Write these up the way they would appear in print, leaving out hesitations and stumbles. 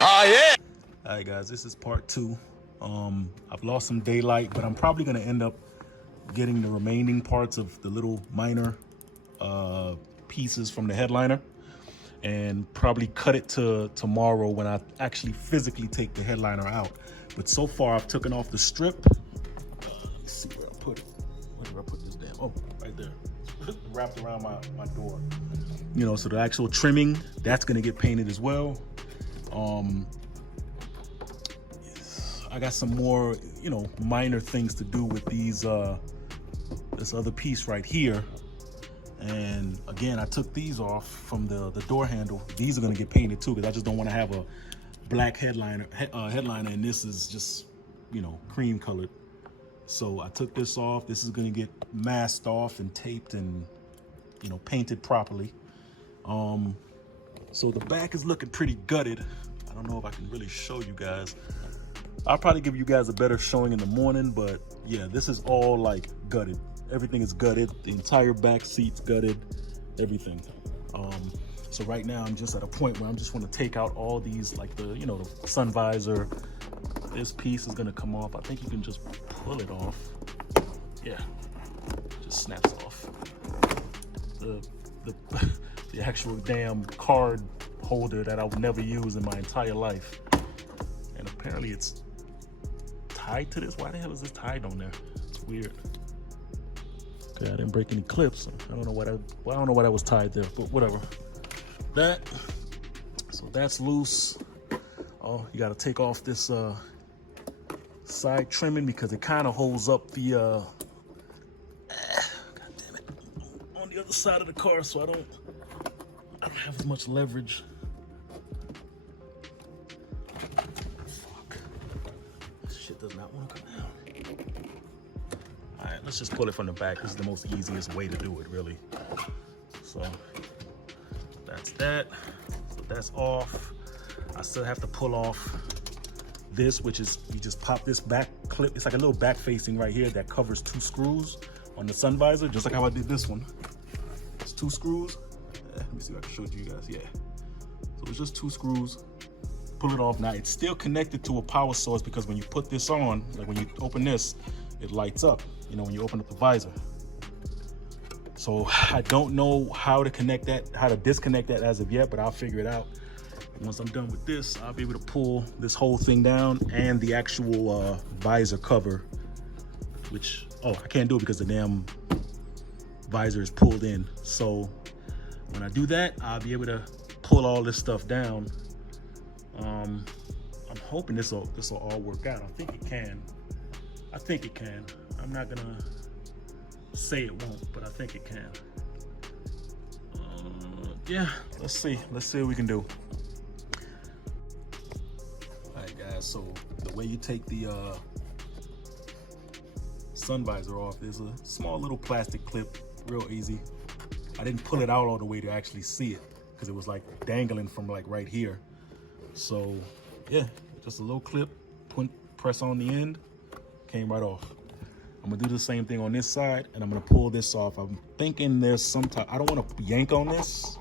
Oh yeah. All right, guys, this is part 2. I've lost some daylight, but I'm probably gonna end up getting the remaining parts of the little minor pieces from the headliner and probably cut it to tomorrow when I actually physically take the headliner out. But so far I've taken off the strip. Let me see where I put it. Where did I put this damn? Oh, right there. Wrapped around my door. You know, so the actual trimming, that's gonna get painted as well. I got some more, you know, minor things to do with these, this other piece right here. And again, I took these off from the door handle. These are gonna get painted too, because I just don't want to have a black headliner, and this is just, you know, cream colored. So I took this off. This is gonna get masked off and taped and, you know, painted properly. So the back is looking pretty gutted. I don't know if I can really show you guys. I'll probably give you guys a better showing in the morning, but yeah, this is all like gutted. Everything is gutted. The entire back seat's gutted, everything. So right now I'm just at a point where I'm just want to take out all these, like the, you know, the sun visor. This piece is gonna come off. I think you can just pull it off. Yeah, just snaps off. The actual damn card holder that I would never use in my entire life. And apparently it's tied to this. Why the hell is this tied on there? It's weird. Okay, I didn't break any clips. I don't know why that was tied there, but whatever. So that's loose. Oh, you gotta take off this side trimming because it kind of holds up the god damn it, on the other side of the car, so I don't have as much leverage. Does not want to come down. All right, let's just pull it from the back. This is the most easiest way to do it, really. So that's that. So that's off. I still have to pull off this, which is, you just pop this back clip. It's like a little back facing right here that covers 2 screws on the sun visor, just like how I did this one. It's 2 screws. Let me see if I can show it to you guys. Yeah. So it's just 2 screws. Pull it off. Now it's still connected to a power source because when you put this on, like when you open this, it lights up, you know, when you open up the visor. So I don't know how to connect that, how to disconnect that as of yet, but I'll figure it out. And once I'm done with this, I'll be able to pull this whole thing down and the actual visor cover, which, oh, I can't do it because the damn visor is pulled in. So when I do that, I'll be able to pull all this stuff down. I'm hoping this will all work out. I think it can. I'm not gonna say it won't, but I think it can. Yeah, let's see what we can do. All right, guys, so the way you take the sun visor off, there's a small little plastic clip, real easy. I didn't pull it out all the way to actually see it because it was like dangling from like right here. So yeah, just a little clip, press on the end, came right off. I'm gonna do the same thing on this side and I'm gonna pull this off. I'm thinking there's some type, I don't wanna yank on this.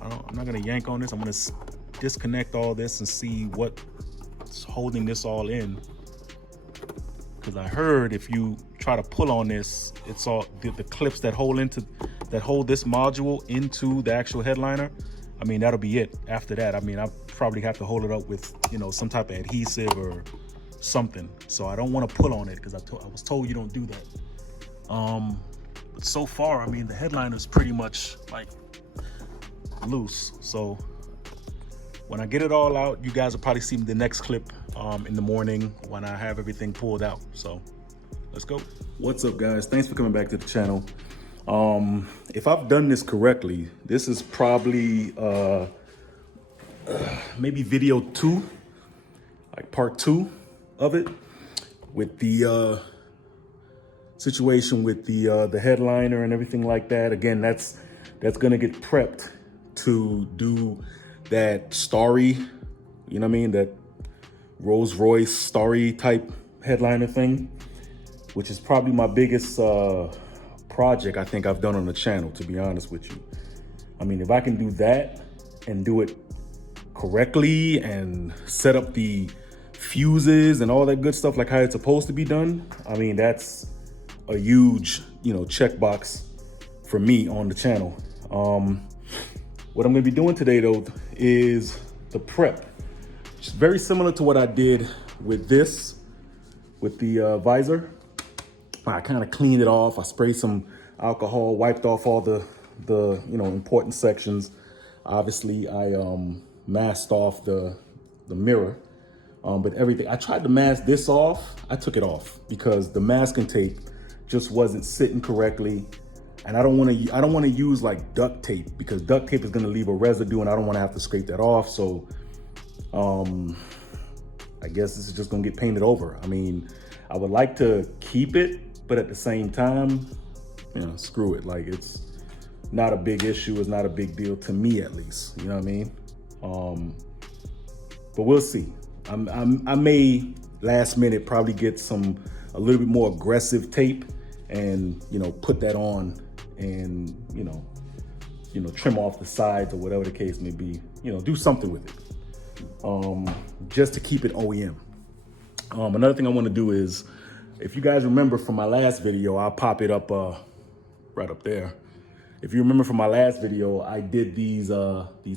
I'm not gonna yank on this. I'm gonna disconnect all this and see what's holding this all in. Cause I heard if you try to pull on this, it's all, the clips that hold this module into the actual headliner, I mean, that'll be it. After that, I mean, I probably have to hold it up with, you know, some type of adhesive or something. So I don't want to pull on it because I was told you don't do that. But so far, I mean, the headliner is pretty much like loose. So when I get it all out, you guys will probably see the next clip in the morning when I have everything pulled out. So let's go. What's up, guys? Thanks for coming back to the channel. If I've done this correctly, this is probably maybe video 2, like part 2 of it, with the situation with the headliner and everything like that. Again, that's gonna get prepped to do that starry, you know what I mean, that Rolls Royce starry type headliner thing, which is probably my biggest project I think I've done on the channel, to be honest with you. I mean, if I can do that and do it correctly and set up the fuses and all that good stuff like how it's supposed to be done, I mean, that's a huge, checkbox for me on the channel. What I'm gonna be doing today though is the prep. It's very similar to what I did with the visor. I kind of cleaned it off. I sprayed some alcohol, wiped off all the important sections. Obviously, I masked off the mirror, but everything. I tried to mask this off. I took it off because the masking tape just wasn't sitting correctly, and I don't want to use like duct tape because duct tape is going to leave a residue, and I don't want to have to scrape that off. So, I guess this is just going to get painted over. I mean, I would like to keep it, but at the same time, screw it. Like, it's not a big issue. It's not a big deal to me, at least. You know what I mean? But we'll see. I may last minute probably get a little bit more aggressive tape and, put that on and, trim off the sides or whatever the case may be, do something with it, just to keep it OEM. Another thing I want to do is, if you guys remember from my last video, I'll pop it up right up there. If you remember from my last video, I did these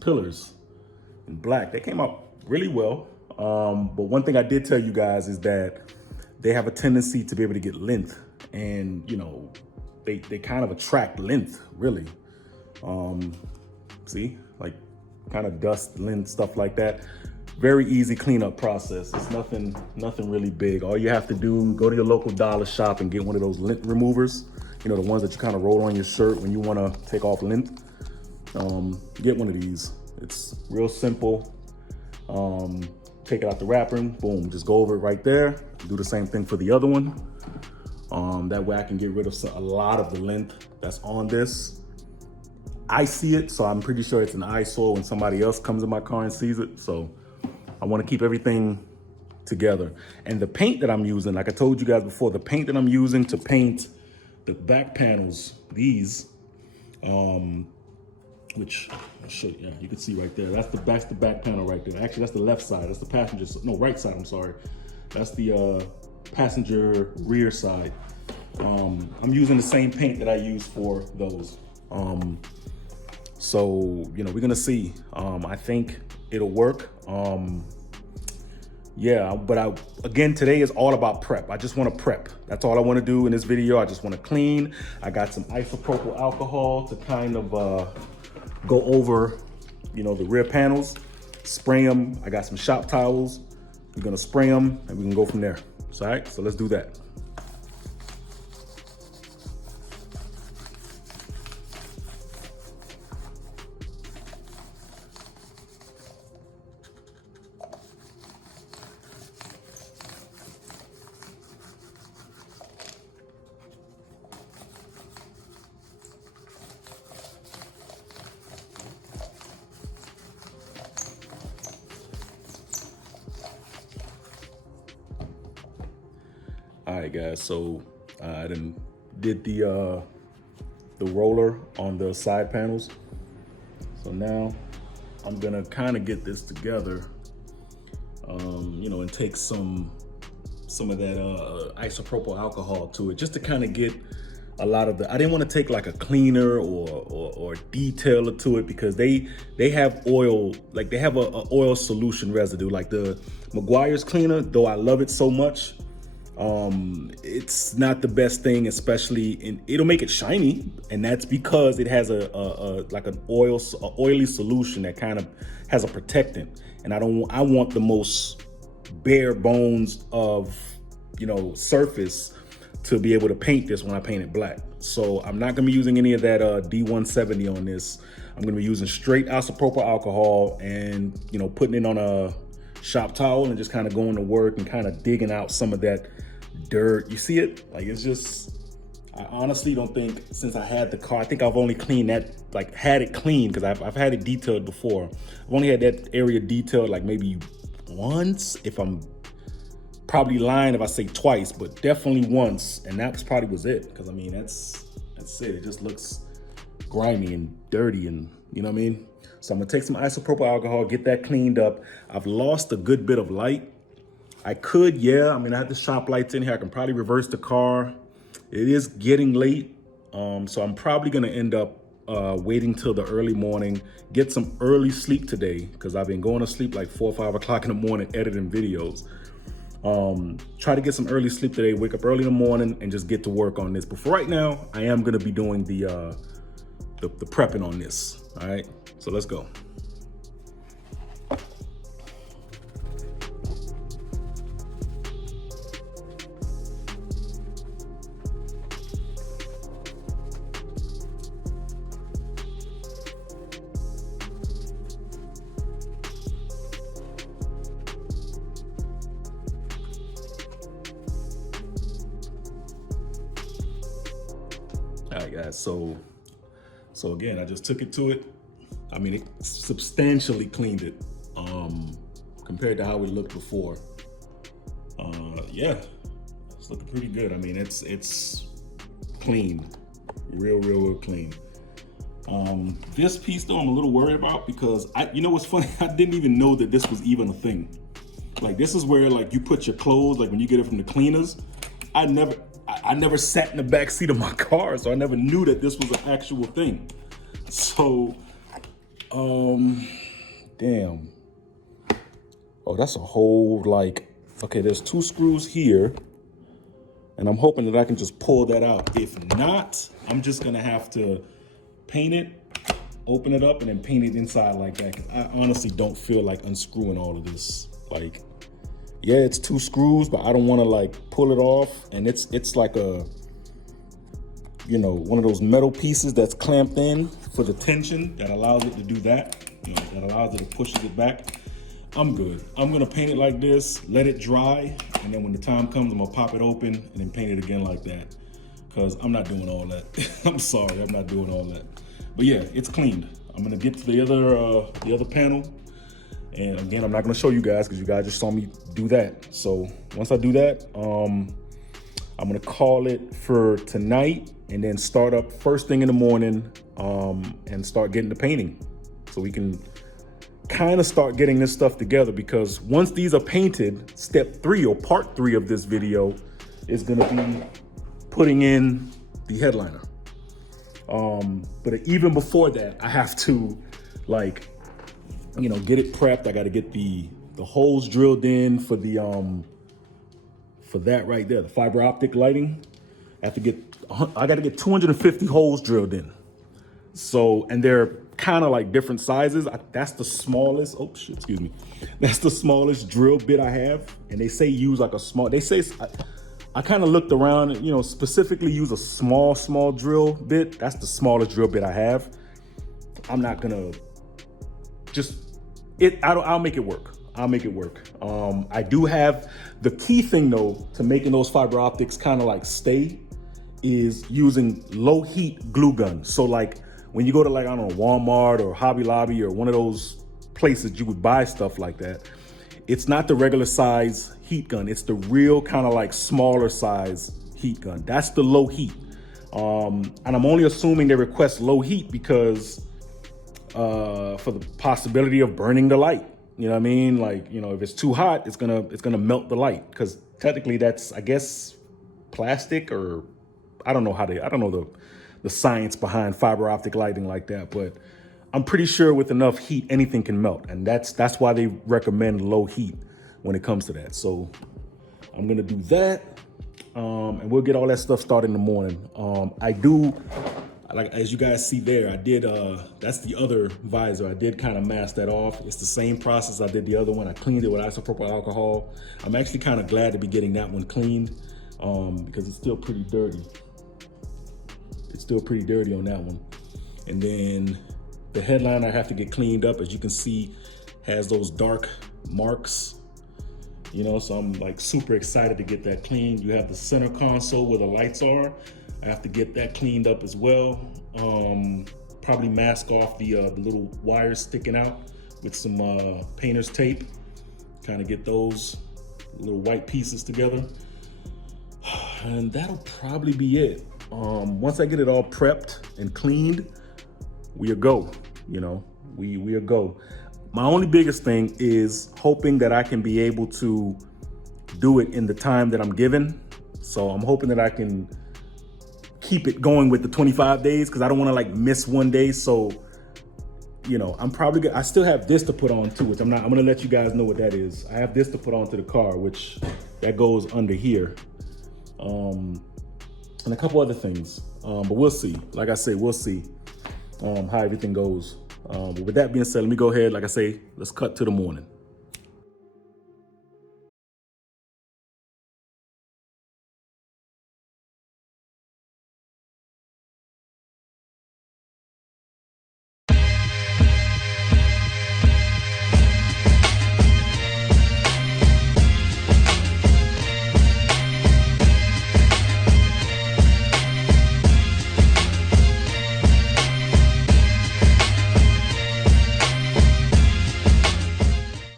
pillars in black. They came out really well. But one thing I did tell you guys is that they have a tendency to be able to get length, and they kind of attract length, really. See, like kind of dust, length, stuff like that. Very easy cleanup process. It's nothing really big. All you have to do, go to your local dollar shop and get one of those lint removers. The ones that you kind of roll on your shirt when you want to take off lint. Get one of these. It's real simple. Take it out the wrapper, boom, just go over it right there. Do the same thing for the other one. That way I can get rid of a lot of the lint that's on this. I see it, so I'm pretty sure it's an eyesore when somebody else comes in my car and sees it. So I want to keep everything together. And the paint that I'm using, like I told you guys before, the paint that I'm using to paint the back panels, these, which I'll show you, yeah, you can see right there. That's the back panel right there. Actually, that's the left side. That's the passenger, no, right side, I'm sorry. That's the passenger rear side. I'm using the same paint that I use for those. So, we're gonna see. I think it'll work. Yeah, but again, today is all about prep. I just want to prep. That's all I want to do in this video. I just want to clean. I got some isopropyl alcohol to kind of go over, the rear panels, spray them. I got some shop towels. We're gonna spray them and we can go from there. So, all right, so let's do that. All right, guys, so I did the roller on the side panels. So now I'm gonna kind of get this together, and take some of that isopropyl alcohol to it, just to kind of get a lot of I didn't want to take like a cleaner or detailer to it, because they have oil, like they have a oil solution residue, like the Meguiar's cleaner, though I love it so much. It's not the best thing, especially it'll make it shiny, and that's because it has like an oily solution that kind of has a protectant, and I want the most bare bones of surface to be able to paint this when I paint it black. So I'm not gonna be using any of that D170 on this. I'm gonna be using straight isopropyl alcohol and putting it on a shop towel and just kind of going to work and kind of digging out some of that dirt. You see it? Like, it's just, I honestly don't think, since I had the car, I think I've only cleaned that, like had it cleaned, because I've had it detailed before. I've only had that area detailed like maybe once, if I'm probably lying if I say twice, but definitely once, and that probably was it, because I mean, that's it. It just looks grimy and dirty, and you know what I mean? So I'm gonna take some isopropyl alcohol, get that cleaned up. I've lost a good bit of light. I could, yeah, I mean, I have the shop lights in here. I can probably reverse the car. It is getting late, so I'm probably gonna end up waiting till the early morning, get some early sleep today, because I've been going to sleep like 4 or 5 o'clock in the morning editing videos. Try to get some early sleep today, wake up early in the morning and just get to work on this. But for right now, I am gonna be doing the prepping on this, all right? So let's go. All right, guys, so again, I just took it to it. I mean, it substantially cleaned it compared to how it looked before. Yeah, it's looking pretty good. I mean, it's clean, real clean. This piece though, I'm a little worried about because you know what's funny? I didn't even know that this was even a thing. Like, this is where like you put your clothes, like when you get it from the cleaners. I never sat in the back seat of my car, so I never knew that this was an actual thing. So, damn. Oh, that's a whole, like, okay, there's 2 screws here, and I'm hoping that I can just pull that out. If not, I'm just gonna have to paint it, open it up, and then paint it inside like that. 'Cause I honestly don't feel like unscrewing all of this. Like, yeah, it's 2 screws, but I don't want to like pull it off. And it's like a, you know, one of those metal pieces that's clamped in for the tension that allows it to do that. You know, that allows it to push it back. I'm good. I'm gonna paint it like this, let it dry, and then when the time comes, I'm gonna pop it open and then paint it again like that. Cause I'm not doing all that. I'm sorry, I'm not doing all that. But yeah, it's cleaned. I'm gonna get to the other panel. And again, I'm not gonna show you guys because you guys just saw me do that. So once I do that, I'm gonna call it for tonight and then start up first thing in the morning and start getting the painting. So we can kind of start getting this stuff together, because once these are painted, step 3 or part 3 of this video is gonna be putting in the headliner. But even before that, I have to like, you know, get it prepped. I got to get the holes drilled in for the for that right there, the fiber optic lighting. I got to get 250 holes drilled in. So, and they're kind of like different sizes. That's the smallest. Oh shit, excuse me. That's the smallest drill bit I have. And they say use like a small. They say I kind of looked around. You know, specifically use a small drill bit. That's the smallest drill bit I have. I'm not gonna. I'll make it work. I'll make it work. I do have the key thing though to making those fiber optics kind of like stay is using low heat glue gun. So like when you go to like, I don't know, Walmart or Hobby Lobby or one of those places you would buy stuff like that, it's not the regular size heat gun. It's the real kind of like smaller size heat gun. That's the low heat. And I'm only assuming they request low heat because for the possibility of burning the light. You know what I mean? Like, you know, if it's too hot, it's gonna melt the light, because technically that's, I guess, plastic, or I don't know the science behind fiber optic lighting like that, but I'm pretty sure with enough heat, anything can melt. And that's why they recommend low heat when it comes to that. So I'm gonna do that. And we'll get all that stuff started in the morning. Like, as you guys see there, I did, that's the other visor. I did kind of mask that off. It's the same process I did the other one. I cleaned it with isopropyl alcohol. I'm actually kind of glad to be getting that one cleaned because it's still pretty dirty. It's still pretty dirty on that one. And then the headliner I have to get cleaned up. As you can see, has those dark marks, you know, so I'm like super excited to get that cleaned. You have the center console where the lights are. I have to get that cleaned up as well. Probably mask off the little wires sticking out with some painter's tape. Kind of get those little white pieces together. And that'll probably be it. Once I get it all prepped and cleaned, we'll go, you know. we are go. My only biggest thing is hoping that I can be able to do it in the time that I'm given. So I'm hoping that I can keep it going with the 25 days because I don't want to like miss one day. So, you know, I'm probably I still have this to put on too, which I'm going to let you guys know what that is. I have this to put onto the car, which that goes under here. And a couple other things. But we'll see. Like I say, we'll see how everything goes. But with that being said, let me go ahead. Like I say, let's cut to the morning.